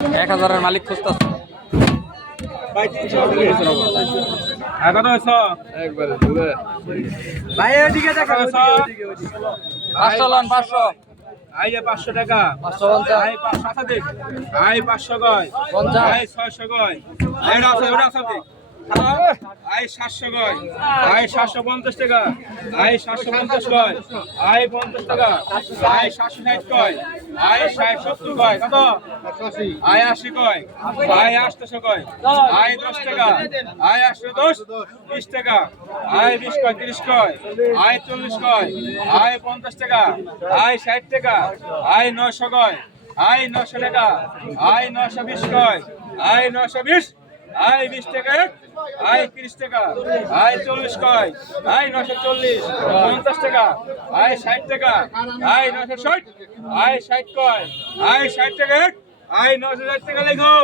1000-এর মালিক খুঁজতেছে। ভাই ওদিকে দেখো, 500 লন, 500। আই 500 টাকা, 550। আই 500 দেখ, আই 500 গয়, 50। আই 600 গয়, আই ওটা আছে দেখ, আই 700 গয়, আই 750 টাকা, আই 750 গয়, আই 50 টাকা, আই 760 গয়, আই 60-70 গয়, কত? আই 80 গয়, আই 800 গয়, আই 10 টাকা, আই 810, 20 টাকা, আই 20 গয়, 30 গয়, আই 40 গয়, আই 50 টাকা, আই 60 টাকা, আই 900 গয়, আই 900 টাকা, আই 920 গয়, আই 920, আই 20 টাকা, আই 30 টাকা, আই 40 কয়, আই 940, 50 টাকা, আই 60 টাকা, আই 960, আই 60 কয়, আই 60 টাকা, আই 960 টাকা লেখো।